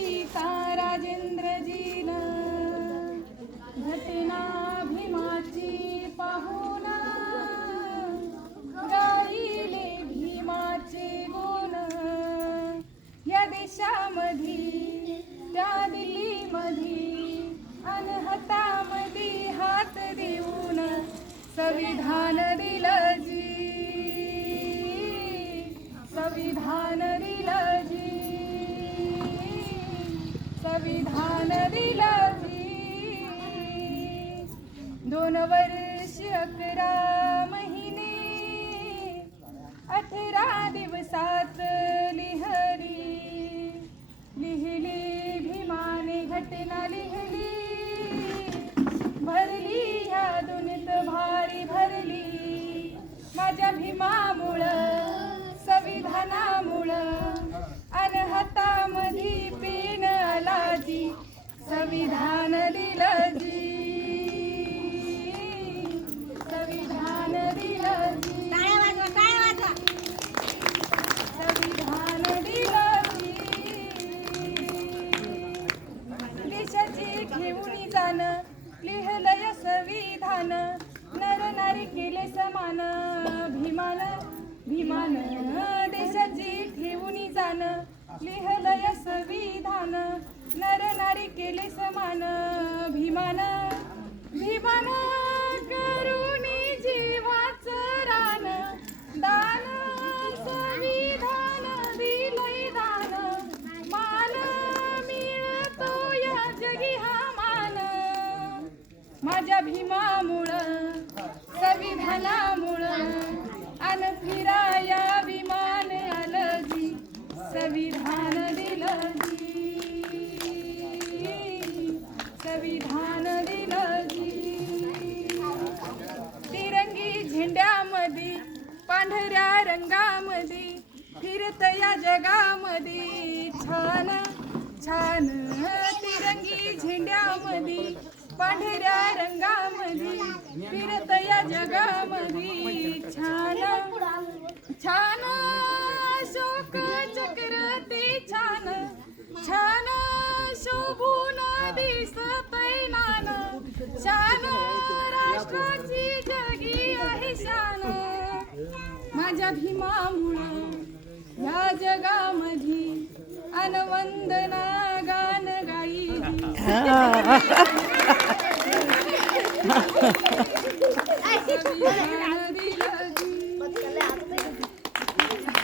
सीता राजेंद्रजीन घटना भीमाची पाहून गाईले भीमाचे गुण. या देशामधी त्या दिल्लीमधी अनहतामधी हात देऊन संविधान दिलं जी. संविधान दिलं विधान दिलं दोन वर्ष अकरा महिने अठरा दिवसात लिहली. लिहिली भीमाने घटना लिहिली. भरली ह्या दुनित भारी भरली. माझ्या भीमामुळं संविधान दिलं जी संविधान दिलं जी संविधान दिलं जी देशाची घेऊन जाण लिहलंय संविधान. नर नारी केले समान भीमान भीमान देशाची ठेवून जाण लिहलंय संविधान. नर नारी केले समान भीमान भीमान करुणी जीवाच रान. दान संविधान दिलय दान. मान मिळतो या जगी हा मान. माझ्या भीमामुळं संविधानामुळं अन फिराया संविधान तिरंगी झेंड्यामध्ये पांढऱ्या रंगामध्ये फिरत या जगामध्ये छान छान तिरंगी झेंड्यामध्ये पांढऱ्या रंगामध्ये फिरत या जगामध्ये छान छान माझ्या भीमामुळं ह्या जगामधी अनवंदना गान गाई. संविधान